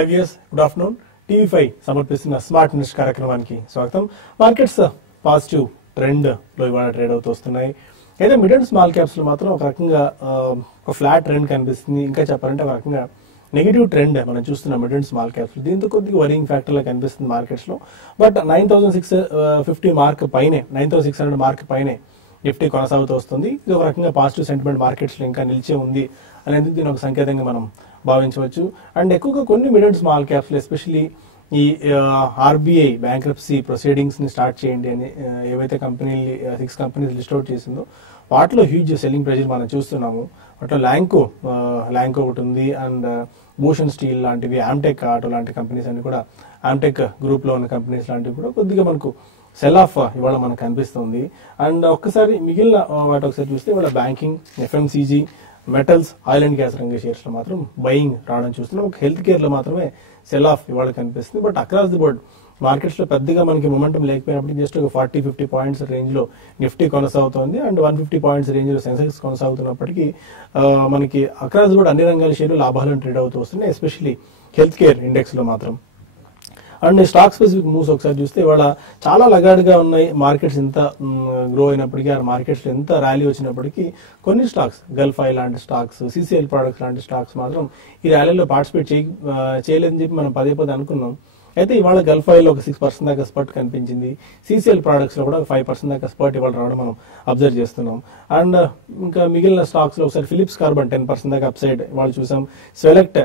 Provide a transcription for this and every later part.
IVS good afternoon. TV5 సమర్పిస్తున్న smart news కార్యక్రమానికి స్వాగతం. మార్కెట్స్ పాజిటివ్ ట్రెండ్ లో ఇవాళ ట్రేడ్ అవుతూ వస్తున్నాయి. అయితే మిడ్ అండ్ స్మాల్ క్యాప్స్ లో మాత్రం ఒక రకంగా ఒక ఫ్లాట్ ట్రెండ్ కనిపిస్తుంది. ఇంకా చెప్పాలంటే ఒక రకంగా నెగిటివ్ ట్రెండ్ మనం చూస్తున్నాం మిడ్ అండ్ స్మాల్ క్యాప్స్. దీంతో కొద్దిగా వరింగ్ ఫ్యాక్టర్ లా కనిపిస్తుంది మార్కెట్స్ లో. బట్ 9650 మార్క్ పైనే, 9600 మార్క్ పైనే నిఫ్టీ కొనసాగుతూ వస్తుంది. ఇది ఒక రకంగా పాజిటివ్ సెంటిమెంట్ మార్కెట్స్ లో ఇంకా నిలిచే ఉంది అనేది దీని ఒక సంకేతంగా మనం భావించవచ్చు. అండ్ ఎక్కువగా కొన్ని మిడ్ అండ్ స్మాల్ క్యాప్స్ లో ఎస్పెషల్లీ ఈ ఆర్బీఐ బ్యాంక్రప్సీ ప్రొసీడింగ్స్ ని స్టార్ట్ చేయండి అని ఏవైతే కంపెనీలు 6 కంపెనీస్ లిస్ట్ అవుట్ చేసిందో వాటిలో హ్యూజ్ సెల్లింగ్ ప్రెషర్ మనం చూస్తున్నాము. వాటిలో ల్యాంకో ఒకటి ఉంది, అండ్ భూషణ్ స్టీల్ లాంటివి, ఆమ్టెక్ ఆటో లాంటి కంపెనీస్ అన్ని కూడా, ఆమ్టెక్ గ్రూప్ లో ఉన్న కంపెనీస్ లాంటివి కూడా కొద్దిగా మనకు సెల్ ఆఫ్ ఇవాళ మనకు కనిపిస్తుంది. అండ్ ఒక్కసారి మిగిలిన వాటి ఒకసారి చూస్తే ఇవాళ banking, FMCG, metals, oil and gas రంగ షేర్స్ లో మాత్రం బయింగ్ రావడం చూస్తున్నాం. ఒక హెల్త్ కేర్ లో మాత్రమే సెల్ ఆఫ్ ఇవాళ కనిపిస్తుంది. But across the board markets లో పెద్దగా మనకి మొమెంటం లేకపోయినప్పటికీ జస్ట్ ఒక 40-50 పాయింట్స్ రేంజ్ లో నిఫ్టీ కొనసాగుతోంది. అండ్ 150 పాయింట్స్ రేంజ్ లో సెన్సెక్స్ కొనసాగుతున్నప్పటికీ మనకి అక్రాస్ ది బోర్డ్ అన్ని రంగాల షేర్లు లాభాలను ట్రేడ్ అవుతూ వస్తున్నాయి, ఎస్పెషల్లీ హెల్త్ కేర్ ఇండెక్స్ లో మాత్రం. అండ్ స్టాక్ స్పెసిఫిక్ మూవ్స్ ఒకసారి చూస్తే ఇవాళ చాలా లగాడ్గా ఉన్నాయి. మార్కెట్స్ ఎంత గ్రో అయినప్పటికీ, ఆ మార్కెట్స్ లో ఎంత ర్యాలీ వచ్చినప్పటికీ కొన్ని స్టాక్స్, గల్ఫ్ ఆయిల్ లాంటి స్టాక్స్, సిసిఎల్ ప్రొడక్ట్స్ లాంటి స్టాక్స్ మాత్రం ఈ ర్యాలీలో పార్టిసిపేట్ చేయలేదని చెప్పి మనం పదే అనుకున్నాం. అయితే ఇవాళ గల్ఫ్ ఆయిల్ ఒక 6% దాకా స్పర్ట్ కనిపించింది. సిసిఎల్ ప్రొడక్ట్స్ లో కూడా 5% దాకా స్పర్ట్ ఇవాళ రావడం మనం అబ్జర్వ్ చేస్తున్నాం. అండ్ ఇంకా మిగిలిన స్టాక్స్ లో ఒకసారి ఫిలిప్స్ కార్బన్ 10% దాకా అప్సైడ్ ఇవాళ చూసాం. సెలెక్ట్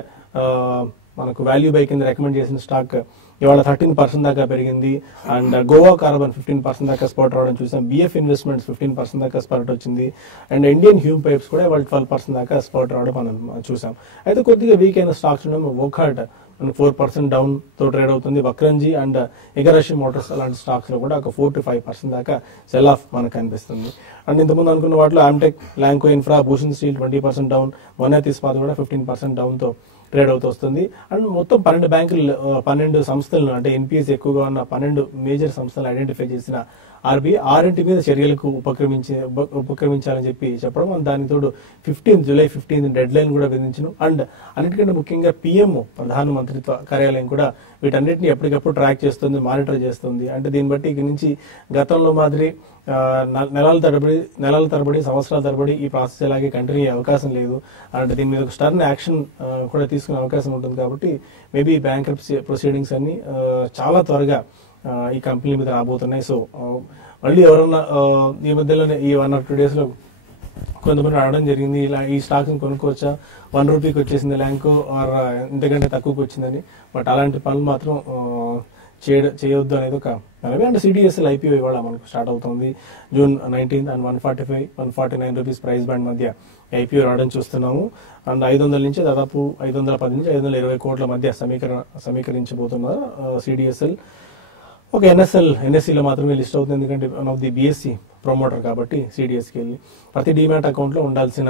మనకు వాల్యూ బై కింద రికమెండ్ చేసిన స్టాక్ ఇవాళ 13% దాకా పెరిగింది. అండ్ గోవా కార్బన్ 15% దాకా స్పాట్ రావడం చూసాం. బిఎఫ్ ఇన్వెస్ట్మెంట్స్ 15% దాకా స్పాట్ వచ్చింది. అండ్ ఇండియన్ హ్యూమ్ పైప్స్ కూడా ఇవాళ 12% దాకా స్పాట్ రావడం మనం చూసాం. అయితే కొద్దిగా వీక్ అయిన స్టాక్స్ వోకార్డ్ 4% డౌన్ తో ట్రేడ్ అవుతుంది. వక్రంజీ అండ్ ఎగరషి మోటార్స్ అలాంటి స్టాక్స్ లో కూడా ఒక 4 to 5% దాకా సెల్ ఆఫ్ మనకు కనిపిస్తుంది. అండ్ ఇంతకుముందు అనుకున్న వాటిలో Amtek, Lanco Infra, Bhushan Steel 20% down, వన్యత్ ఇస్పాత్ కూడా 15% డౌన్ తో ట్రేడ్ అవుతూ వస్తుంది. అండ్ మొత్తం 12 బ్యాంకులు, 12 సంస్థలను, అంటే ఎన్పిఎస్ ఎక్కువగా ఉన్న 12 మేజర్ సంస్థలను ఐడెంటిఫై చేసిన ఆర్బీఐ 6 మీద చర్యలకు ఉపక్రమించాలని చెప్పడం, దానికి తోడు జూలై 15 డెడ్ లైన్ కూడా విధించను. అండ్ అన్నిటికంటే ముఖ్యంగా పిఎంఓ ప్రధాన మంత్రిత్వ కార్యాలయం కూడా వీటన్నిటిని ఎప్పటికప్పుడు ట్రాక్ చేస్తుంది, మానిటర్ చేస్తుంది. అంటే దీన్ని బట్టి ఇక నుంచి గతంలో మాదిరి నెలల తరబడి సంవత్సరాల తరబడి ఈ ప్రాసెస్ అలాగే కంటిన్యూ అయ్యే అవకాశం లేదు. అంటే దీని మీద ఒక స్టర్న్ యాక్షన్ కూడా తీసుకునే అవకాశం ఉంటుంది. కాబట్టి మేబీ బ్యాంక్రప్సీ ప్రొసీడింగ్స్ అన్ని చాలా త్వరగా ఈ కంపెనీ మీద రాబోతున్నాయి. సో మళ్ళీ ఎవరన్నా ఈ మధ్యలోనే ఈ 1 or 2 days లో కొంతమంది అడగడం జరిగింది, ఇలా ఈ స్టాక్స్ కొనుక్కోవచ్చా, ₹1 వచ్చేసింది ల్యాంకో, ఆర్ ఇంతకంటే తక్కువకి వచ్చిందని. బట్ అలాంటి పనులు మాత్రం చేయొద్దు అనేది ఒక మనమే. అండ్ సిడిఎస్ఎల్ ఐపీఓ ఇవాళ మనకు స్టార్ట్ అవుతుంది June 19th. And ₹145-149 price band మధ్య ఐపీఓ రావడం చూస్తున్నాము. అండ్ 500 నుంచి దాదాపు 510 నుంచి 520 కోట్ల మధ్య సమీకరించబోతున్నారు సిడిఎస్ఎల్. ఒక ఎన్ఎస్సీలో మాత్రమే లిస్ట్ అవుతుంది, ఎందుకంటే one of the BSc promoter కాబట్టి సిడిఎస్కి వెళ్ళి ప్రతి డిమాట్ అకౌంట్ లో ఉండాల్సిన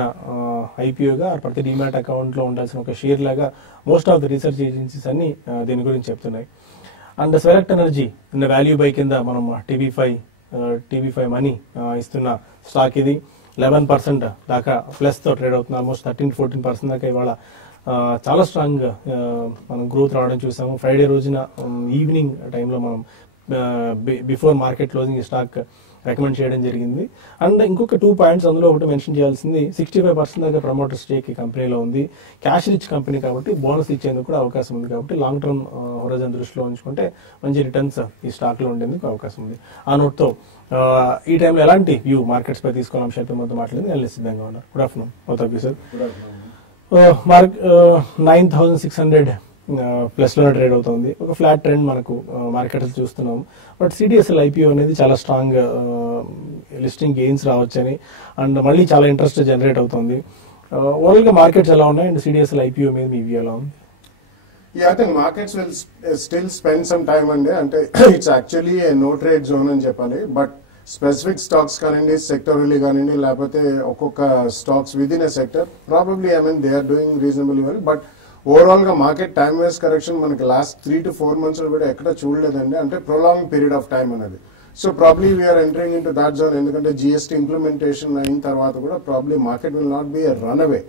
ఐపీఓగా, ప్రతి డిమాట్ అకౌంట్ లో ఉండాల్సిన ఒక షేర్ లాగా most of the research agencies అన్ని దీని గురించి చెప్తున్నాయి. And select energy value by కింద మనం టీవీ5 మనీ ఇస్తున్న స్టాక్ ఇది 11% దాకా ప్లస్ తో ట్రేడ్ అవుతుంది. ఆల్మోస్ట్ 13-14% దాకా ఇవాళ చాలా స్ట్రాంగ్ మనం గ్రోత్ రావడం చూసాము. ఫ్రైడే రోజున ఈవినింగ్ టైంలో మనం బిఫోర్ మార్కెట్ క్లోజింగ్ ఈ స్టాక్ రికమెండ్ చేయడం జరిగింది. అండ్ ఇంకొక 2 పాయింట్స్ అందులో ఒకటి మెన్షన్ చేయాల్సింది, 65% దాకా ప్రమోటర్ స్టేక్ ఈ కంపెనీలో ఉంది. క్యాష్ రిచ్ కంపెనీ కాబట్టి బోనస్ ఇచ్చేందుకు కూడా అవకాశం ఉంది. కాబట్టి లాంగ్ టర్మ్ హొరైజన్ దృష్టిలో ఉంచుకుంటే మంచి రిటర్న్స్ ఈ స్టాక్ లో ఉండేందుకు అవకాశం ఉంది. ఆ నోట్ తో ఈ టైంలో ఎలాంటి వ్యూ మార్కెట్స్ పై తీసుకోవాలని అంశాలపై మొత్తం మాట్లాడింది అనలిస్ట్ సిద్ధంగా ఉన్నారు. Good afternoon both of you sir. 9600 plus లో ట్రేడ్ అవుతుంది. ఒక ఫ్లాట్ ట్రెండ్ మనకు మార్కెట్ చూస్తున్నాం. బట్ సిడిఎస్ఎల్ ఐపీఓ అనేది చాలా స్ట్రాంగ్ లిస్టింగ్ గెయిన్స్ రావచ్చని, అండ్ మళ్ళీ చాలా ఇంట్రెస్ట్ జనరేట్ అవుతుంది. ఓవరాల్ గా మార్కెట్స్ ఎలా ఉన్నాయి అండ్ సిడిఎస్ఎల్ ఐపీఓ మీద మీ వ్యూ ఎలా ఉంది? Yeah, I think markets will still spend some time on there. It's actually a no trade zone అని చెప్పాలి. బట్ స్పెసిఫిక్ స్టాక్స్ కానివ్వండి, సెక్టరల్లీ కానివ్వండి, లేకపోతే ఒక్కొక్క stocks with in a sector probably they are doing reasonable well. But overall గా market time wise correction మనకి last 3 to 4 months లో కూడా ఎక్కడ చూడలేదండి. అంటే ప్రొలాంగ్ పీరియడ్ ఆఫ్ టైం అనేది. So probably we are entering into that zone. ఎందుకంటే GST implementation అయిన తర్వాత కూడా probably market will not be a run away.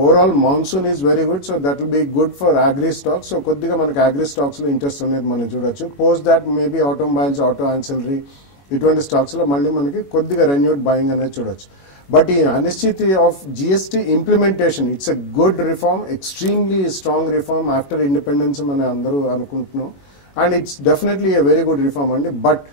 Overall monsoon is very good, so that will be good for agri stocks. So కొద్దిగా మనకి agri stocks లో interest అనేది మనం చూడొచ్చు. Post that maybe automobiles, auto ancillary ఇటువంటి stocks లో మళ్ళీ మనకి కొద్దిగా రెన్యూడ్ బయింగ్ అనేది చూడొచ్చు. బట్ ఈ అనిశ్చితి of GST implementation, it's a good reform, extremely strong reform after independence మనం అందరూ అనుకుంటున్నాం. And it's definitely a very good reform అండి. But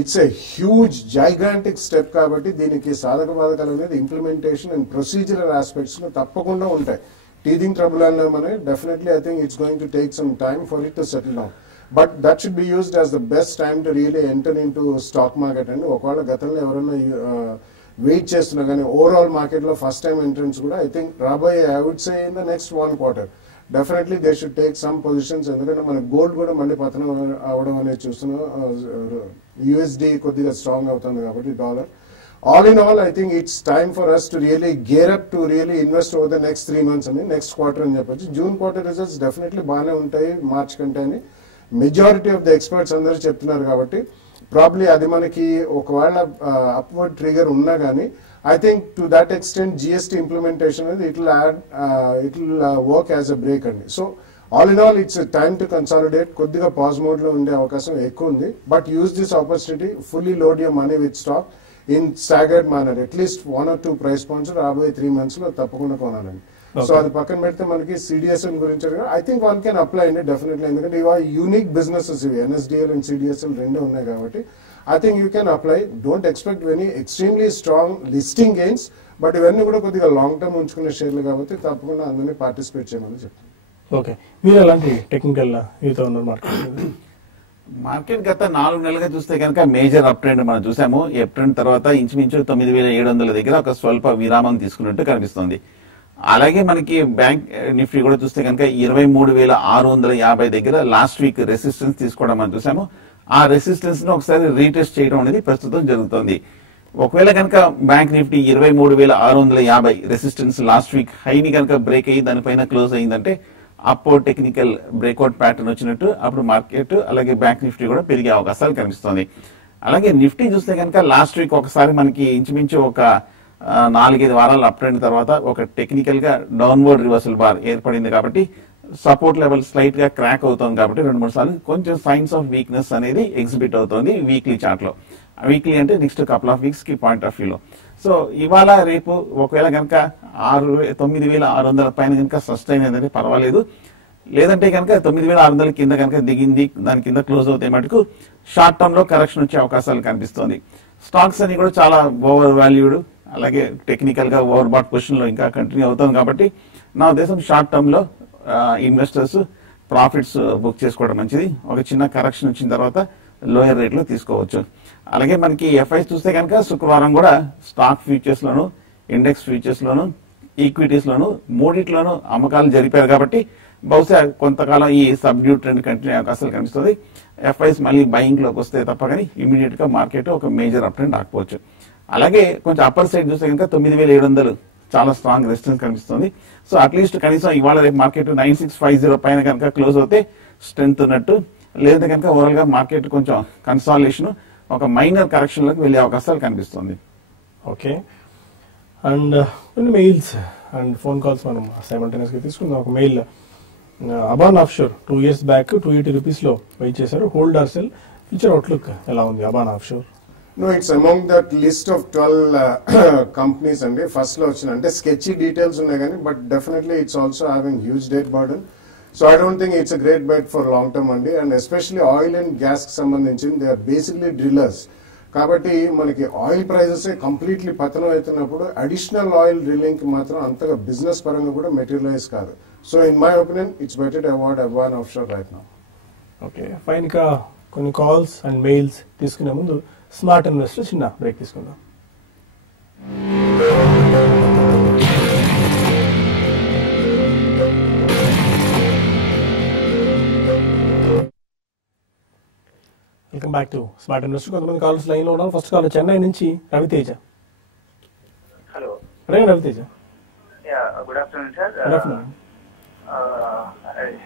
it's a huge gigantic step కాబట్టి దీనికి సాధక బాధకాలు అనేది ఇంప్లిమెంటేషన్ అండ్ ప్రొసీజరల్ ఆస్పెక్ట్స్ లో తప్పకుండా ఉంటాయి. టీథింగ్ ట్రబుల్ అన్నా మనం definitely I think it's going to take some time for it to settle down. But that should be used as the best time to really enter into stock market అండి. ఒకవేళ గతంలో ఎవరైనా wait చేస్తున్నా కానీ overall market లో first time entrance కూడా I think రాబోయే I would say in the next 1 quarter definitely they should take some positions. ఎందుకంటే మన గోల్డ్ కూడా మళ్ళీ పతనం అవడం అనేది చూస్తున్నాం. యూఎస్డి కొద్దిగా స్ట్రాంగ్ అవుతుంది కాబట్టి dollar. All in all I think it's time for us to really gear up to really invest over the next 3 months అని, నెక్స్ట్ క్వార్టర్ అని చెప్పొచ్చు. జూన్ క్వార్టర్ రిజల్ట్స్ డెఫినెట్లీ బాగానే ఉంటాయి మార్చ్ కంటే అని మెజారిటీ ఆఫ్ ద ఎక్స్పర్ట్స్ అందరూ చెప్తున్నారు. కాబట్టి ప్రాబ్లీ అది మనకి ఒకవేళ అప్వర్డ్ ట్రిగర్ ఉన్నా కానీ I think to that extent GST implementation it will work as a break andi. So all in all it's a time to consolidate. Koddiga pause mode lo unde avakasam ekku undi, but use this opportunity, fully load your money with stock in staggered manner. At least 1 or 2 price points raboye 3 months lo tappakunda konalandi. So adi pakkan pedthe manaki CDSL gurinchi I think one can apply andi definitely, endukante iva unique businesses ivi NSDL and CDSL rendu unnai kabatti I think you can apply. Don't expect any extremely strong listing gains, but ఇవన్నీ కూడా కొద్దిగా long term ఉంచుకునే షేర్లు కాబట్టి తప్పకుండా అందరినీ participate చేయమని చెప్తాను. ఓకే, మీరు ఎలాంటి టెక్నికల్ యూతో ఉన్నారు మార్కెట్ గత 4 నెలలుగా చూస్తే కనుక మేజర్ అప్ ట్రెండ్ మనం చూసాము. ఏప్రిల్ తర్వాత ఇంచుమించు 9,700 దగ్గర ఒక స్వల్ప విరామం తీసుకున్నట్టు కనిపిస్తుంది. అలాగే మనకి బ్యాంక్ నిఫ్టీ కూడా చూస్తే కనుక 23,650 దగ్గర లాస్ట్ వీక్ రెసిస్టెన్స్ తీసుకోవడం మనం చూసాము. ఆ రెసిస్టెన్స్ ను ఒకసారి రీటెస్ట్ చేయడం అనేది ప్రస్తుతం జరుగుతుంది. ఒకవేళ కనుక bank nifty 23,650 resistance last week హైని కనుక బ్రేక్ అయ్యి దానిపైన క్లోజ్ అయ్యిందంటే అప్పో టెక్నికల్ బ్రేక్అవుట్ ప్యాటర్న్ వచ్చినట్టు అప్పుడు మార్కెట్ అలాగే బ్యాంక్ నిఫ్టీ కూడా పెరిగే అవకాశాలు కనిపిస్తుంది. అలాగే నిఫ్టీ చూస్తే కనుక లాస్ట్ వీక్ ఒకసారి మనకి ఇంచుమించు ఒక 4-5 వారాల అప్ ట్రెండ్ తర్వాత ఒక టెక్నికల్ గా డౌన్వర్డ్ రివర్సల్ బార్ ఏర్పడింది కాబట్టి సపోర్ట్ లెవెల్ స్లైట్ గా క్రాక్ అవుతుంది కాబట్టి 2-3 సార్లు కొంచెం సైన్స్ ఆఫ్ వీక్నెస్ అనేది ఎగ్జిబిట్ అవుతుంది వీక్లీ చార్ట్ లో. వీక్లీ అంటే నెక్స్ట్ కపుల్ ఆఫ్ వీక్స్ కి పాయింట్ ఆఫ్ వ్యూ లో. సో ఇవాళ రేపు ఒకవేళ కనుక 9,600 పైన కనుక సస్టైన్ అయిందంటే పర్వాలేదు, లేదంటే కనుక 9,600 కింద కనుక దిగింది దాని కింద క్లోజ్ అవుతాయి మటుకు షార్ట్ టర్మ్ లో కరెక్షన్ వచ్చే అవకాశాలు కనిపిస్తుంది. స్టాక్స్ అన్ని కూడా చాలా ఓవర్ వాల్యూడ్ అలాగే టెక్నికల్ గా ఓవర్ బాట్ పొజిషన్ లో ఇంకా కంటిన్యూ అవుతుంది కాబట్టి నా ఉద్దేశం షార్ట్ టర్మ్ లో ఇన్వెస్టర్స్ ప్రాఫిట్స్ బుక్ చేసుకోవడం మంచిది. ఒక చిన్న కరెక్షన్ వచ్చిన తర్వాత లోయర్ రేట్ లో తీసుకోవచ్చు. అలాగే మనకి ఎఫ్ఐస్ చూస్తే కనుక శుక్రవారం కూడా స్టాక్ ఫ్యూచర్స్ లోను ఇండెక్స్ ఫ్యూచర్స్ లోను ఈక్విటీస్ లోను మూడిట్లోనూ అమ్మకాలు జరిపారు కాబట్టి బహుశా కొంతకాలం ఈ సబ్డ్యూ ట్రెండ్ కంటిన్యూ అవకాశాలు కనిపిస్తుంది. ఎఫ్ఐస్ మళ్ళీ బయింగ్ లోకి వస్తే తప్ప కానీ ఇమీడియట్ గా మార్కెట్ ఒక మేజర్ అప్ ట్రెండ్ రాకపోవచ్చు. అలాగే కొంచెం అప్పర్ సైడ్ చూస్తే కనుక 9,700 చాలా స్ట్రాంగ్ రెసిస్టెన్స్ కనిపిస్తుంది. సో అట్లీస్ట్ కనీసం ఇవాళ రేపు మార్కెట్ 9650 పైన కనుక క్లోజ్ అవుతే స్ట్రెంత్ ఉన్నట్టు, లేదంటే కనుక ఓవరాల్ గా మార్కెట్ కొంచెం కన్సాలిడేషన్ ఒక మైనర్ కరెక్షన్ లోకి వెళ్లే అవకాశాలు కనిపిస్తుంది. ఓకే, అండ్ కొన్ని మెయిల్స్ అండ్ ఫోన్ కాల్స్ మనం సైమల్టేనియస్ గా తీసుకుందాం. ఒక mail, Aban offshore 2 years back 280 rupees లో వెయిట్ చేశారు, hold are cell, future outlook ఎలా ఉంది Aban offshore? No, it's among that list of 12 companies and first lo vachina ante sketchy details unnai gani, but definitely it's also having huge debt burden. So I don't think it's a great bet for long term andi, and especially oil and gas ki sambandhinchi they are basically drillers kabatti manaki oil prices completely patanam aitunnappudu additional oil drilling ki matram antaga business paranga kuda materialize kaadu. So in my opinion it's better to avoid Aban Offshore right now. Okay, fine. Ka కొన్ని calls and mails తీసుకునే ముందు smart investor చిన్న break తీసుకుందాం. Welcome back to smart investor. కొంతమంది calls line లో ఉన్నారు. First call Chennai నుంచి Raviteja. Hello Raviteja. Good afternoon sir. Good afternoon.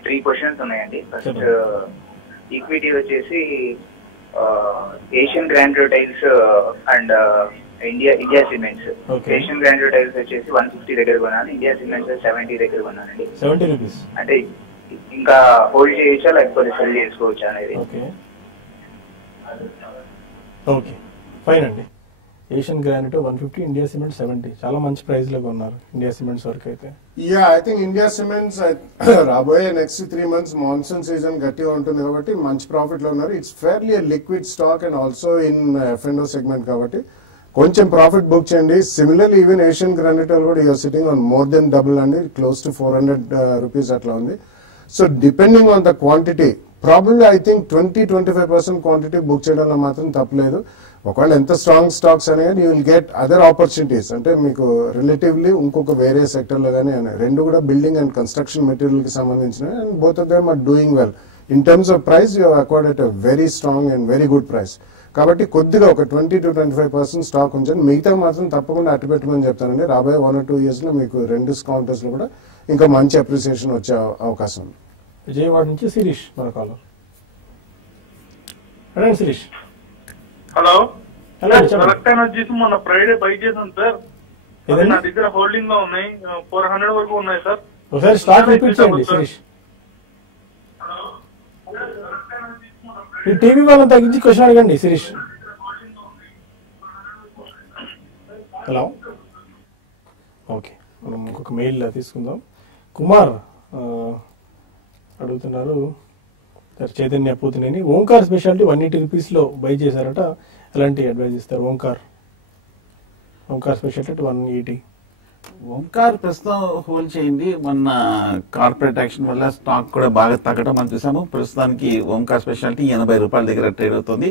3 questions ఉన్నాయండి. ఫస్ట్ ఈక్విటీ వచ్చేసి Asian grand tiles and India cements. Okay. Asian granite tiles వచ్చేసి 150 దగ్గర కొన్నాను, ఇండియా సిమెంట్స్ 70 దగ్గర కొన్నానండి. 70 రూపీస్. అంటే ఇంకా హోల్డ్ చేయొచ్చా లేకపోతే సెల్ చేసుకోవచ్చా అనేది. ఓకే ఓకే ఫైన్ అండి. Asian granite 150, India cement 70. చాలా మంచి ప్రైస్ లో కొన్నారు ఇండియా సిమెంట్స్ వరకు అయితే. Yeah I think India cements రాబోయే నెక్స్ట్ 3 months మాన్సూన్ సీజన్ గట్టిగా ఉంటుంది కాబట్టి మంచి ప్రాఫిట్ లో ఉన్నారు. It's fairly liquid stock and also in F&O segment కాబట్టి కొంచెం ప్రాఫిట్ బుక్ చేయండి. సిమిలర్లీ ఈవెన్ ఏషియన్ గ్రానైట్ కూడా you are sitting on more than double అండి, క్లోజ్ టు 400 రూపీస్ అట్లా ఉంది. So depending on the quantity probably I think 20-25% quantity book చేయడంలో మాత్రం తప్పలేదు. ఒకవేళ ఎంత స్ట్రాంగ్ స్టాక్స్ అనేది you will get other opportunities, అంటే మీకు రిలేటివ్లీ ఇంకొక వేరే సెక్టర్లో కానీ రెండు కూడా బిల్డింగ్ అండ్ కన్స్ట్రక్షన్ మెటీరియల్ కి సంబంధించినవి and both of them are doing well. In terms of price you acquired at a very strong and very good price. కాబట్టి కొద్దిగా ఒక 20-25% స్టాక్ ఉంచండి, మిగతా మాత్రం తప్పకుండా అట్టు పెట్టుమని చెప్తానండి. రాబోయే 1 or 2 years లో మీకు రెండు కౌంటర్స్ లో కూడా ఇంకా మంచి అప్రిసియేషన్ వచ్చే అవకాశం ఉంది. విజయవాడ నుంచి శిరీష్ మన కాలర్. అదే శిరీష్. హలో హలో చెప్పండి. సెలెక్ట్ ఎనర్జీస్ మొన్న ఫ్రైడే బై చేశాను సార్. అది నా దగ్గర హోల్డింగ్ లో ఉన్నాయి, 400 వరకు ఉన్నాయి సార్. ఒకసారి స్టాక్ రిపీట్ చేయండి శిరీష్. ఈ టీవీ వాళ్ళని తగ్గించి క్వశ్చన్ అడగండి శిరీష్. హలో ఓకే మనం ఇంకొక మెయిల్ తీసుకుందాం. కుమార్ అడుగుతున్నారు sir, Chaitanya Puthineni Omkar speciality 180 rupees లో బై చేశారట, ఎలాంటి అడ్వైజ్ ఇస్తారు? ఓంకార్ స్పెషాలిటీ 180. ఓంకార్ ప్రస్తుతం హోల్డ్ చేయండి. మొన్న కార్పొరేట్ యాక్షన్ వల్ల స్టాక్ కూడా బాగా తగ్గడం మనం చూసాము. ప్రస్తుతానికి ఓంకార్ స్పెషాలిటీ 80 రూపాయల దగ్గర ట్రేడ్ అవుతుంది.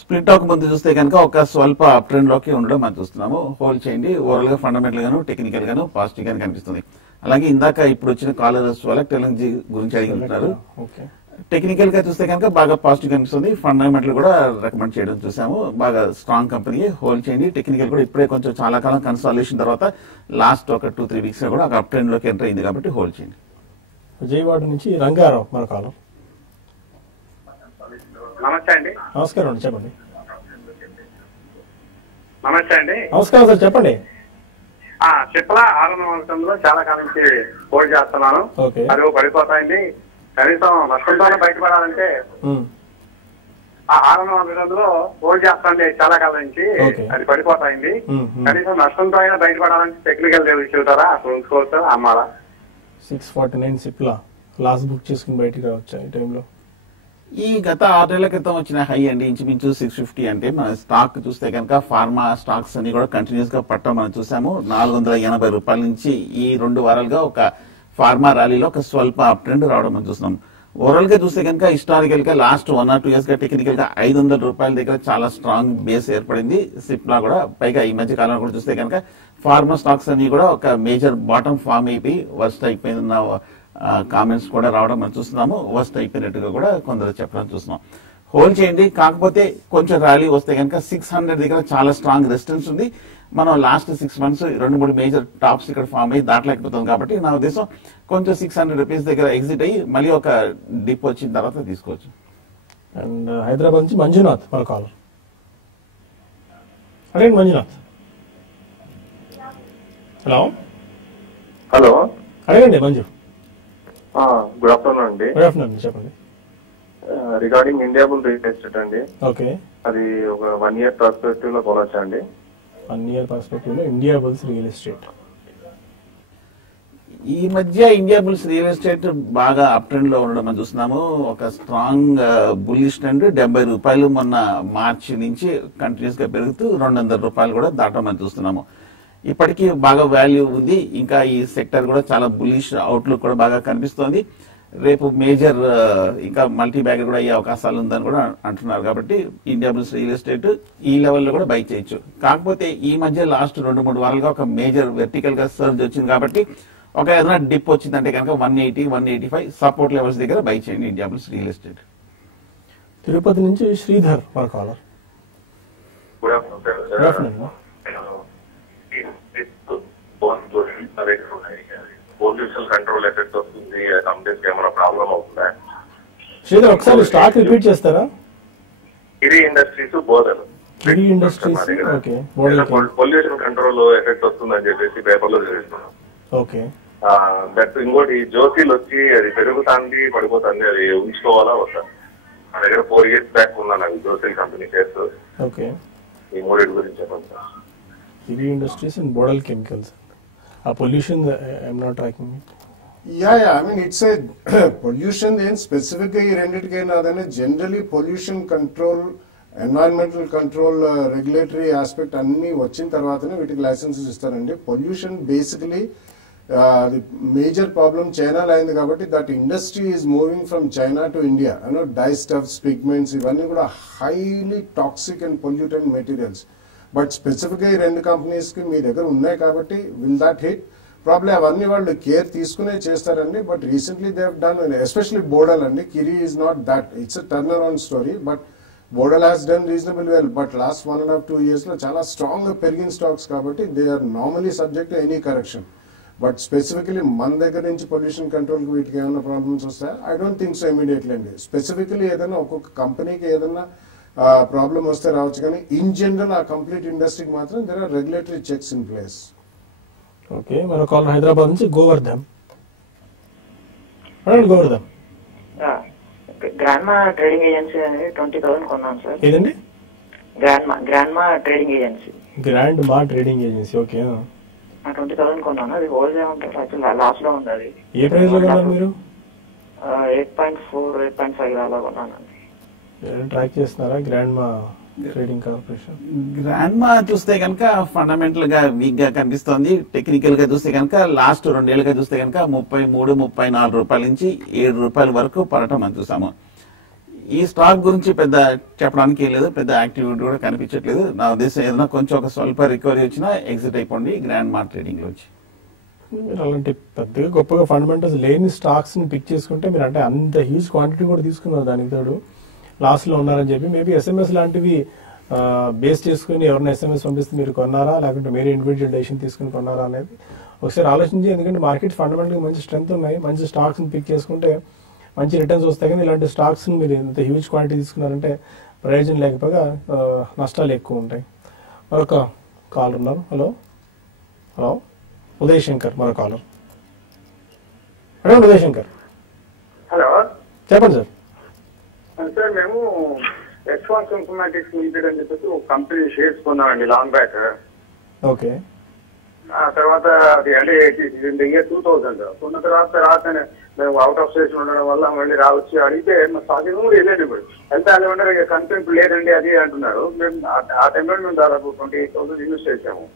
స్ప్లిట్ అవ్వక ముందు చూస్తే కనుక ఒక స్వల్ప అప్ ట్రెండ్ లోకి ఉండడం మనం చూస్తున్నాము. హోల్డ్ చేయండి. ఓవరాల్ గా ఫండమెంటల్ గాను టెక్నికల్ గాను పాజిటివ్ గాను కనిపిస్తుంది. అలాగే ఇందాక ఇప్పుడు వచ్చిన కాలర్స్ వల్ల టెక్నాలజీ గురించి అడిగినట్టున్నారు. టెక్నికల్ గా చూస్తే కనుక బాగా పాజిటివ్ కనిపిస్తుంది. ఫండమెంటల్ కూడా రికమెండ్ చేయడం చూసాము. బాగా స్ట్రాంగ్ కంపెనీ, హోల్డ్ చేయండి. టెక్నికల్ కూడా ఇప్పుడే కొంచెం చాలా కాలం కన్సాలిడేషన్ తర్వాత లాస్ట్ ఒక 2-3 వీక్స్ కూడా ఒక అప్ ట్రెండ్ లోకి ఎంటర్ అయింది కాబట్టి హోల్డ్ చేయండి. విజయవాడ నుంచి రంగారావు మన కాలం. నమస్తే అండి. నమస్కారం అండి, చెప్పండి. నమస్తే అండి. నమస్కారం సార్, చెప్పండి. చెప్పలా 600 చాలా కాలం నుంచి హోల్డ్ చేస్తున్నాను. ఓకే. అది పడిపోతాయండి. కనీసం నష్టంతోనే బయటపడాలంటే ఆ 600 హోల్డ్ చేస్తాండి చాలా కాలం నుంచి. అది పడిపోతాయండి. కనీసం నష్టంతో అయినా బయటపడాలంటే టెక్నికల్ లెవెల్ చూస్తారా, అక్కడ ఉంచుకోవచ్చా, అమ్మాలా? 649 సిప్లా లాస్ట్ బుక్ చేసుకుని బయటికి రావచ్చా ఈ టైంలో? ఈ గత 6 నెలల క్రితం వచ్చిన హై అండి, ఇంచుమించు 650. అంటే మన స్టాక్ చూస్తే కనుక ఫార్మా స్టాక్స్ అన్ని కూడా కంటిన్యూస్ గా పట్టడం మనం చూసాము. 480 రూపాయల నుంచి ఈ 2 వారాలుగా ఒక ఫార్మా ర్యాలీలో ఒక స్వల్ప అప్ ట్రెండ్ రావడం మనం చూస్తున్నాం. ఓవరాల్ గా చూస్తే కనుక హిస్టారికల్ గా లాస్ట్ 1 or 2 years గా టెక్నికల్ గా 500 రూపాయల దగ్గర చాలా స్ట్రాంగ్ బేస్ ఏర్పడింది సిప్లా కూడా. పైగా ఈ మధ్య కాలంలో కూడా చూస్తే కనుక ఫార్మా స్టాక్స్ అన్ని కూడా ఒక మేజర్ బాటమ్ ఫామ్ అయిపోయి వర్స్ట్ అయిపోయిన కామెంట్స్ కూడా రావడం మనం చూస్తున్నాము. వర్స్ట్ అయిపోయినట్టుగా కూడా కొందరు చెప్పడం చూస్తున్నాం. హోల్డ్ చేయండి. కాకపోతే కొంచెం ర్యాలీ వస్తే కనుక 600 దగ్గర చాలా స్ట్రాంగ్ రెసిస్టెన్స్ ఉంది. మనం లాస్ట్ 6 months 2-3 మేజర్ టాప్స్ ఇక్కడ ఫామ్ అయ్యి దాటలేకపోతుంది కాబట్టి నా ఉద్దేశం కొంచెం 600 రూపీస్ దగ్గర ఎగ్జిట్ అయ్యి మళ్ళీ ఒక డిప్ వచ్చిన తర్వాత తీసుకోవచ్చు. అండ్ హైదరాబాద్ నుంచి మంజునాథ్ మన కాలర్. అదే మంజునాథ్. హలో హలో అడగండి మంజు. గుడ్ ఆఫ్టర్నూన్ అండి. గుడ్ ఆఫ్టర్నూన్, చెప్పండి. రిగార్డింగ్ ఇండియాబుల్ రియల్ ఎస్టేట్ అండి. ఓకే. అది ఒక 1 year పర్స్పెక్టివ్ లో కొనొచ్చా అండి? 1 year పర్స్పెక్టివ్ లో ఇండియాబుల్స్ రియల్ ఎస్టేట్. ఈ మధ్య ఇండియాబుల్స్ రియల్ ఎస్టేట్ బాగా అప్ ట్రెండ్ లో ఉండడం మనం చూస్తున్నాము. ఒక స్ట్రాంగ్ బుల్లిష్ ట్రెండ్. 70 రూపాయలు మొన్న మార్చి నుంచి కంటిన్యూస్ గా పెరుగుతూ 200 రూపాయలు కూడా దాటం మనం చూస్తున్నాము. ఇప్పటికీ బాగా వాల్యూ ఉంది. ఇంకా ఈ సెక్టర్ కూడా చాలా బుల్లిష్ అవుట్లుక్ కూడా బాగా కనిపిస్తోంది. రేపు మేజర్ ఇంకా మల్టీ బ్యాగర్ కూడా అయ్యే అవకాశాలు ఉందని కూడా అంటున్నారు. కాబట్టి ఇండియాబుల్స్ రియల్ ఎస్టేట్ ఈ లెవెల్లో కూడా బై చేయొచ్చు. కాకపోతే ఈ మధ్య లాస్ట్ 2-3 వారాలుగా ఒక మేజర్ వెర్టికల్ గా సర్జ్ వచ్చింది కాబట్టి ఒక ఏదైనా డిప్ వచ్చిందంటే కనుక 180-185 సపోర్ట్ లెవెల్స్ దగ్గర బై చేయండి ఇండియాబుల్స్ రియల్ ఎస్టేట్. తిరుపతి నుంచి శ్రీధర్ మన caller. Good afternoon. Good afternoon. Pollution control effect వస్తుంది, కంపెనీస్ ఏమైనా ప్రాబ్లం అవుతుందా? శ్రీధర్ ఒకసారి స్టాక్ రిపీట్ చేస్తారా? Kiri Industries Bodal. Kiri Industries okay pollution control effect వస్తుందని చెప్పేసి పేపర్లో చదివిస్తున్నాం. ఓకే దట్ ఇంకోటి జోసీలు వచ్చి అది పెరుగుతుంది పడిపోతుంది, అది ఉంచుకోవాలా వద్దా? నా దగ్గర 4 years బ్యాక్ ఉన్నాను అది జోసీల్ కంపెనీ షేర్స్. ఓకే ఈ మూడింటి గురించి చెప్పండి sir. Kiri Industries and Bodal Chemicals. ఆ pollution I'm not tracking it. Yeah, I mean, it's a pollution in specific ఈ రెండింటికైనా అదనే generally pollution control, environmental control, regulatory aspect అన్ని వచ్చిన తర్వాతనే వీటికి లైసెన్సెస్ ఇస్తారండి. Pollution basically the major problem చైనాలో అయింది కాబట్టి that industry is moving from China to India. Dye stuffs, pigments ఇవన్నీ కూడా highly toxic and pollutant materials. But specific గా ఈ 2 కంపెనీస్ కి మీ దగ్గర ఉన్నాయి కాబట్టి విల్ దట్ హిట్? ప్రాబ్లీ అవన్నీ వాళ్ళు కేర్ తీసుకునే చేస్తారండి. But recently they have done, especially Bodal అండి. Kiri is not that, it's a turn around story. But Bodal has done reasonable well. But last 1.5-2 years లో చాలా స్ట్రాంగ్ గా పెరిగిన స్టాక్స్ కాబట్టి they are normally subject to any correction. But specifically మన దగ్గర నుంచి pollution control కి వీటికి ఏమైనా ప్రాబ్లమ్స్ వస్తాయా? I don't think so immediately అండి. స్పెసిఫికలీ ఏదైనా ఒక్కొక్క కంపెనీకి ఏదైనా ప్రాబ్లం వస్తే రావచ్చు, కానీ ఇన్ జనరల్ ఆ కంప్లీట్ ఇండస్ట్రీకి మాత్రం there are regulatory checks in place. Okay, మన కాల్ హైదరాబాద్ నుంచి Govardhan. Govardhan grandma trading agency అనేది 20,000 కొన్నాను సార్. ఏదండి? Grandma trading agency. Grand ma trading agency. Okay, 20,000 కొన్నాను. అది హోల్డ్ ఉంటుంది, యాక్చువల్ లాస్ లో ఉంది. అది ఏ ప్రైస్ లో కొన్నారు మీరు? 8.4, 8.5 అలా కొన్నానండి. ట్రాక్ చేస్తున్నారా grand ma trading corporation? Grand మా చూస్తే కనుక ఫండమెంటల్ గా వీక్ గా కనిపిస్తోంది. టెక్నికల్ గా చూస్తే కనుక లాస్ట్ 2 ఏళ్ళుగా చూస్తే కనుక 33-34 రూపాయల నుంచి 7 రూపాయల వరకు పడటం మనం చూసాము. ఈ స్టాక్ గురించి పెద్ద చెప్పడానికి ఏం లేదు, పెద్ద యాక్టివిటీ కూడా కనిపించట్లేదు. నా ఉద్దేశం ఏదైనా కొంచెం ఒక స్వల్ప రికవరీ వచ్చినా ఎగ్జిట్ అయిపోండి గ్రాండ్ మా ట్రేడింగ్ లో వచ్చి. మీరు అలాంటి పెద్దగా గొప్పగా ఫండమెంటల్స్ లేని స్టాక్స్ ని పిక్ చేసుకుంటే మీరు అంటే అంత హ్యూజ్ క్వాంటిటీ కూడా తీసుకున్నారు, దానికి తోడు లాస్ లో ఉన్నారని చెప్పి మేబీ ఎస్ఎంఎస్ లాంటివి బేస్ చేసుకుని ఎవరైనా ఎస్ఎంఎస్ పంపిస్తే మీరు కొన్నారా, లేకుంటే మీరు ఇండివిజువల్ డెసిషన్ తీసుకుని కొన్నారా అనేది ఒకసారి ఆలోచించి. ఎందుకంటే మార్కెట్ ఫండమెంటల్ మంచి స్ట్రెంత్ ఉన్నాయి, మంచి స్టాక్స్ ని పిక్ చేసుకుంటే మంచి రిటర్న్స్ వస్తాయి. కానీ ఇలాంటి స్టాక్స్ మీరు ఇంత హ్యూజ్ క్వాంటిటీ తీసుకున్నారంటే ప్రయోజనం లేకపోగా నష్టాలు ఎక్కువ ఉంటాయి. మరొక కాల్ ఉన్నారు. హలో హలో ఉదయ్ శంకర్ మరో కాలర్. అడగండి ఉదయ్ శంకర్. హలో చెప్పండి సార్. సార్ మేము ఎక్స్పాన్స్ ఇన్ఫర్మాటిక్స్ లిమిటెడ్ అని చెప్పేసి ఒక కంపెనీ షేర్స్ కొన్నామండి లాంగ్ బ్యాక్. ఓకే, ఆ తర్వాత అది అంటే ఇయర్ 2000 కొన్న తర్వాత మేము అవుట్ ఆఫ్ స్టేషన్ ఉండడం వల్ల మళ్ళీ రావచ్చు అడిగితే మా స్టాకింగ్ కూడా వెళ్ళండి. ఇప్పుడు వెళ్తే అది ఉండరు కంటెంట్ లేదండి అది అంటున్నారు. మేము ఆ టైంలో మేము దాదాపు 28,000 ఇన్వెస్ట్ చేసాము.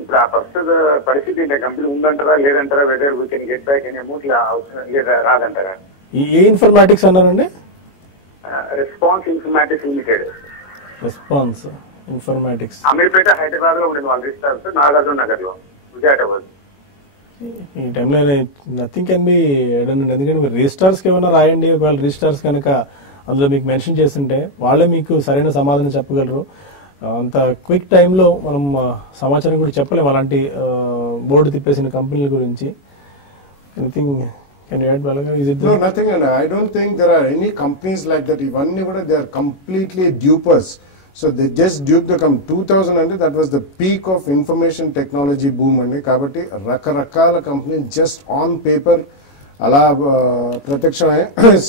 ఇప్పుడు ఆ ప్రస్తుత పరిస్థితి ఏంటి? కంపెనీ ఉందంటారా లేదంటారా? Whether we can get back any amount లేదా రాదంటారా? ఏ ఇన్ఫర్మాటిక్స్ అన్నారండి? Response informatics limited. Response informatics Ameerpet Hyderabad లో ఉండేది. వాళ్ళు రిజిస్టార్స్ నాగార్జున నగర్ లో విజయవాడ. ఈ టైంలో నథింగ్ కెన్ బి డన్. ఎందుకంటే మీరు రిజిస్టార్స్ కి ఏమైనా రాయండి. ఒకవేళ రిజిస్టార్స్ కనుక అందులో మీకు మెన్షన్ చేస్తుంటే వాళ్ళే మీకు సరైన సమాధానం చెప్పగలరు. అంత క్విక్ టైంలో మనం సమాచారం కూడా చెప్పలేము అలాంటి బోర్డు తిప్పేసిన కంపెనీల గురించి. Anything can you add Balaga? Is it no, nothing. And I don't think there are any companies like that. Even they are completely dupers. So they just duped the 2000 and that was the peak of information technology boom and kabatti rakarakala companies just on paper ala protection.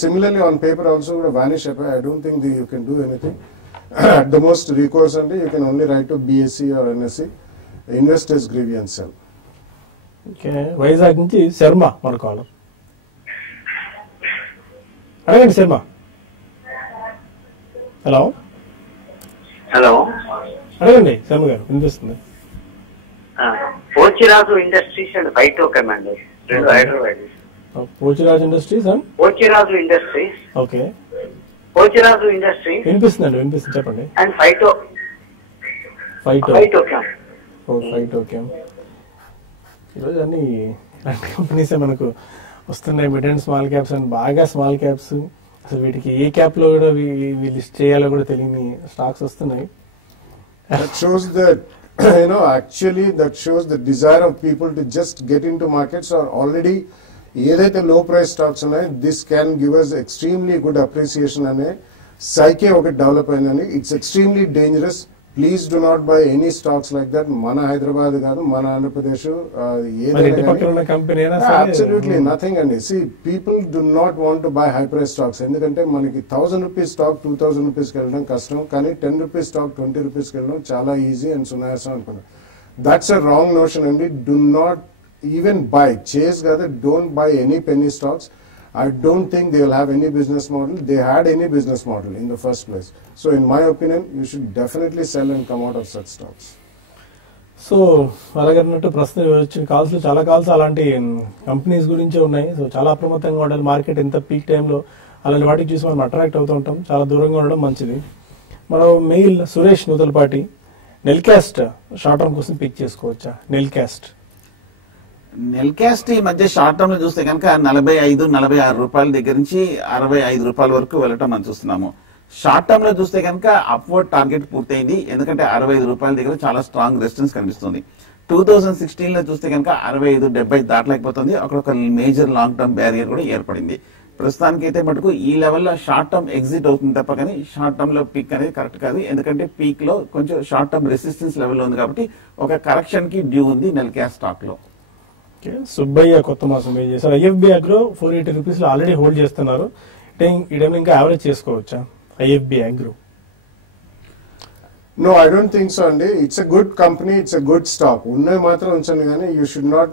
Similarly on paper also would vanish. I don't think you can do anything. At the most recourse and you can only write to BSc or NSC. Investors grievance sell. Okay, Vizag nunchi Sharma మన caller. అడగండి Sharma. Hello hello అడగండి శర్మ గారు, వినిపిస్తుంది. Pochiraju Industries and Phytochem అండి, 2 Hyderabad. Pochiraju Industries and Pochiraju Industries. Okay, Pochiraju Industries వినిపిస్తుందండి, వినిపిస్తుంది, చెప్పండి. And Phytochem. Phytochem. ఈరోజు అన్ని కంపెనీసే మనకు వస్తున్నాయి, mid and small caps and బాగా స్మాల్ క్యాప్స్. అసలు వీటికి ఏ క్యాప్ లో కూడా లిస్ట్ చేయాలో కూడా తెలియని స్టాక్స్ వస్తున్నాయి. That shows that actually that shows the desire of people to just get into markets or already ఏదైతే low price stocks ఉన్నాయో this can give us extremely good appreciation అనే సైకే ఒకటి డెవలప్ అయిందండి. It's extremely dangerous. Please do not by any stocks like that. మన హైదరాబాద్ కాదు, మన Andhra Pradesh absolutely nothing అండి. See people do not want to buy high price stocks. ఎందుకంటే మనకి 1000 rupees stock 2000 రూపీస్కి వెళ్ళడం కష్టం, కానీ 10 రూపీస్ స్టాక్ 20 రూపీస్కి వెళ్ళడం చాలా ఈజీ అండ్ సునాయాసం అనుకున్నాం. దట్స్ అ రాంగ్ నోషన్ అండి. డు నాట్ ఈవెన్ బై చేస్ కాదు, don't by any Penney stocks. I don't think they will have any business model. They had any business model in the first place. So in my opinion, you should definitely sell and come out of such stocks. So అలాగన్నట్టు ప్రస్తుతం వచ్చిన calls లో చాలా calls అలాంటి companies గురించే ఉన్నాయి. So చాలా అప్రమత్తంగా ఉండాలి. మార్కెట్ ఎంత పీక్ టైంలో అలాంటి వాటికి చూసి మనం అట్రాక్ట్ అవుతూ ఉంటాం. చాలా దూరంగా ఉండడం మంచిది. మనం mail Suresh Nuthalapati, Nelcast short term కోసం పిక్ చేసుకోవచ్చా? నెల్కాస్ట్ ఈ మధ్య షార్ట్ టర్మ్ లో చూస్తే కనుక 45-46 రూపాయల దగ్గర నుంచి 65 రూపాయల వరకు వెళ్ళటం మనం చూస్తున్నాము. షార్ట్ టర్మ్ లో చూస్తే కనుక అప్వర్డ్ టార్గెట్ పూర్తయింది. ఎందుకంటే 65 రూపాయల దగ్గర చాలా స్ట్రాంగ్ రెసిస్టెన్స్ కనిపిస్తుంది. 2016 లో చూస్తే కనుక 65-70 దాటలేకపోతుంది. అక్కడ ఒక మేజర్ లాంగ్ టర్మ్ బ్యారియర్ కూడా ఏర్పడింది. ప్రస్తుతానికి అయితే మటుకు ఈ లెవెల్లో షార్ట్ టర్మ్ ఎగ్జిట్ అవుతుంది తప్ప కానీ షార్ట్ టర్మ్ లో పీక్ అనేది కరెక్ట్ కాదు. ఎందుకంటే పీక్ లో కొంచెం షార్ట్ టర్మ్ రెసిస్టెన్స్ లెవెల్ ఉంది కాబట్టి ఒక కరెక్షన్ కి డ్యూ ఉంది నెల్కాస్ట్ స్టాక్ లో. సుబ్బయ్య కొత్త మాసం ఏం చేశారు? ఐఎఫ్బి అగ్రో 480 రూపీస్ లో ఆల్రెడీ హోల్డ్ చేస్తున్నారు. ఇదేమో ఇంకా యావరేజ్ చేసుకోవచ్చా IFB agro? No, I don't think so అండి. It's a good company, it's a good stock. ఉన్నవి మాత్రం ఉంచండి కానీ you should not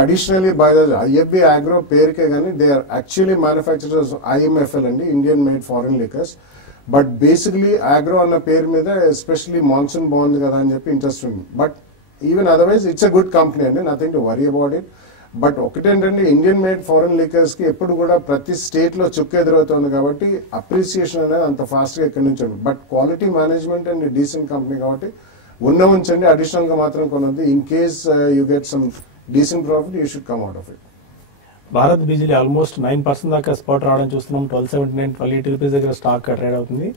additionally buy the IFB Agro పేరుకే కానీ they are actually manufacturers IMFL అండి, Indian made foreign liquors. But basically agro అన్న పేరు మీద ఎస్పెషల్లీ మాన్సూన్ బాగుంది కదా అని చెప్పి ఇంట్రెస్ట్ ఉంది. But even otherwise it's a good company అండి, nothing to worry about it. But ఒకటేంటంటే ఇండియన్ మేడ్ ఫారెన్ లిక్కర్స్ కి ఎప్పుడు కూడా ప్రతి స్టేట్ లో చుక్క ఎదురవుతుంది కాబట్టి అప్రిసియేషన్ అనేది అంత ఫాస్ట్ గా ఎక్కడి నుంచి. But quality management and decent company కాబట్టి ఉన్న ఉంచండి, అడిషనల్ గా మాత్రం కొనొద్దు. In case you get some decent profit you should come out of it. Bharat Bijlee almost 9% దాకా స్పాట్ రావడం చూస్తున్నాం. 1279, 1280 రూపీస్ దగ్గర స్టాక్ ట్రేడ్ అవుతుంది.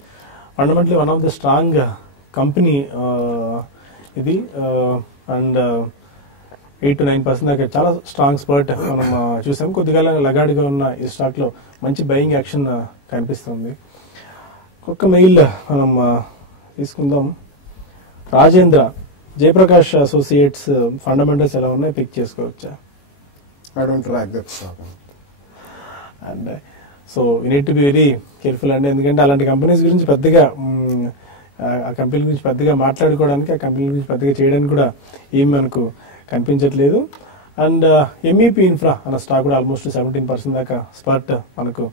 Fundamentally one of the strong company ఇది. అండ్ 8 to 9% దాకా చాలా స్ట్రాంగ్ స్పర్ట్ మనం చూసాం. కొద్దిగా లగాడిగా ఉన్న ఈ స్టాక్ లో మంచి బయింగ్ యాక్షన్ కనిపిస్తుంది. ఒక్క మెయిల్ మనం తీసుకుందాం. రాజేంద్ర, జయప్రకాష్ అసోసియేట్స్ ఫండమెంటల్స్ ఎలా ఉన్నాయి, పిక్ చేసుకోవచ్చా? I don't track that stock. And so you need to be very careful అండి. ఎందుకంటే అలాంటి కంపెనీస్ గురించి పెద్దగా ఆ కంపెనీ గురించి పెద్దగా మాట్లాడుకోవడానికి, ఆ కంపెనీ గురించి పెద్దగా చేయడానికి కూడా ఏమి మనకు కనిపించట్లేదు. అండ్ ఎంఈపీ ఇన్ఫ్రా అన్న స్టాక్ కూడా ఆల్మోస్ట్ 17% దాకా స్పాట్ మనకు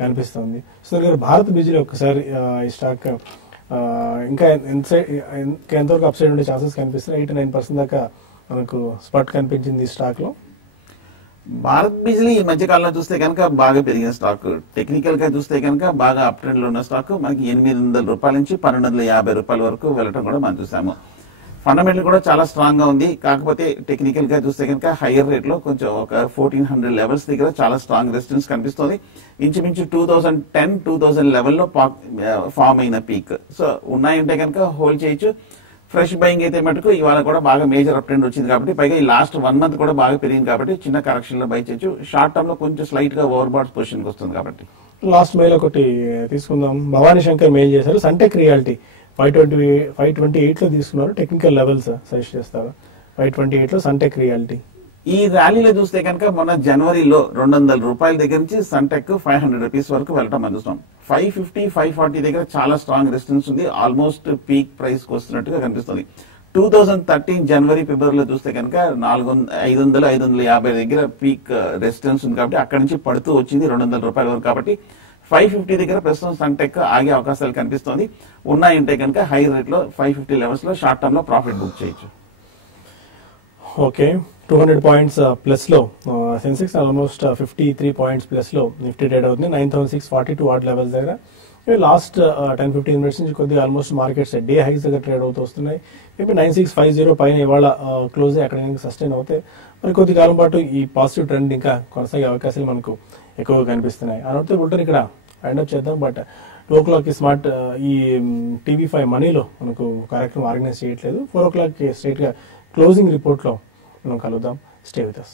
కనిపిస్తుంది. సో భారత్ బిజిలీ ఒక్కసారి ఈ స్టాక్ ఇంకా ఎంతవరకు అప్ సైడ్ ఉండే ఛాన్సెస్ కనిపిస్తున్నాయి? 8 to 9% దాకా మనకు స్పాట్ కనిపించింది ఈ స్టాక్ లో. భారత్ బిజిలీ ఈ మధ్య కాలంలో చూస్తే కనుక బాగా పెరిగిన స్టాక్. టెక్నికల్ గా చూస్తే కనుక బాగా అప్ ట్రెండ్ లో ఉన్న స్టాక్ మనకి 800 రూపాయల నుంచి 1250 రూపాయల వరకు వెళ్ళటం కూడా మనం చూసాము. ఫండమెంటల్ కూడా చాలా స్ట్రాంగ్ గా ఉంది. కాకపోతే టెక్నికల్ గా చూస్తే కనుక హైయర్ రేట్ లో కొంచెం ఒక 1400 లెవెల్స్ దగ్గర చాలా స్ట్రాంగ్ రెసిస్టెన్స్ కనిపిస్తుంది. ఇంచుమించు 2010-2000 లెవెల్లో ఫామ్ అయిన పీక్. సో ఉన్నాయంటే కనుక హోల్డ్ చేయొచ్చు. ఫ్రెష్ బయింగ్ అయితే మటుకు ఇవాళ కూడా బాగా మేజర్ అప్ ట్రెండ్ వచ్చింది కాబట్టి, పైగా ఈ లాస్ట్ 1 month కూడా బాగా పెరిగింది కాబట్టి చిన్న కరెక్షన్ లో బై చేయొచ్చు. షార్ట్ టర్మ్ లో కొంచెం స్లైట్ గా ఓవర్ బాట్ పొజిషన్ వస్తుంది కాబట్టి. లాస్ట్ మెయిల్ ఒకటి తీసుకుందాం. భవానీ శంకర్ మెయిల్ చేశారు. సన్టెక్ రియాలిటీ 528 లో తీసుకున్నారు. టెక్నికల్ లెవెల్స్ సజెస్ట్ చేస్తారు. 528 లో సన్టెక్ రియాలిటీ. ఈ ర్యాలీలో చూస్తే కనుక మొన్న జనవరిలో 200 రూపాయల దగ్గర నుంచి సన్టెక్ 500 రూపీస్ వరకు వెళ్ళటం మనం చూస్తాం. 550-540 దగ్గర చాలా స్ట్రాంగ్ రెసిస్టెన్స్ ఉంది. ఆల్మోస్ట్ పీక్ ప్రైస్ కు వస్తున్నట్టుగా కనిపిస్తుంది. 2013 జనవరి ఫిబ్రవరిలో చూస్తే కనుక 500-550 దగ్గర పీక్ రెసిస్టెన్స్ ఉంది కాబట్టి అక్కడి నుంచి పడుతూ వచ్చింది 200 రూపాయల వరకు. కాబట్టి 550 దగ్గర ప్రస్తుతం సన్టెక్ ఆగే అవకాశాలు కనిపిస్తుంది. ఉన్నాయంటే కనుక హై రేట్ లో 550 లెవెల్స్ లో షార్ట్ టర్మ్ లో ప్రాఫిట్ బుక్ చేయొచ్చు. ఓకే, 200 పాయింట్స్ ప్లస్ లో సెన్సెక్స్ ఆల్మోస్ట్ 53 పాయింట్స్ ప్లస్ లో నిఫ్టీ ట్రేడ్ అవుతుంది. 9642 వాట్ లెవెల్స్ దగ్గర. లాస్ట్ 10-15 మినిట్స్ నుంచి కొద్దిగా ఆల్మోస్ట్ మార్కెట్స్ డే హైస్ దగ్గర ట్రేడ్ అవుతూ వస్తున్నాయి. మేబీ 9650 పైన ఇవాళ క్లోజ్ అయ్యి అక్కడ సస్టైన్ అవుతాయి. మరి కొద్ది కాలం పాటు ఈ పాజిటివ్ ట్రెండ్ ఇంకా కొనసాగే అవకాశాలు మనకు ఎక్కువగా కనిపిస్తున్నాయి. అనొస్తే బుల్టన్ ఇక్కడ ఫైండ్ అవుట్ చేద్దాం. బట్ 2 o'clock స్మార్ట్ ఈ TV5 మనీలో మనకు కార్యక్రమం ఆర్గనైజ్ చేయట్లేదు. 4 o'clock స్ట్రైట్ గా క్లోజింగ్ రిపోర్ట్ లో మనం కలుద్దాం. Stay with us.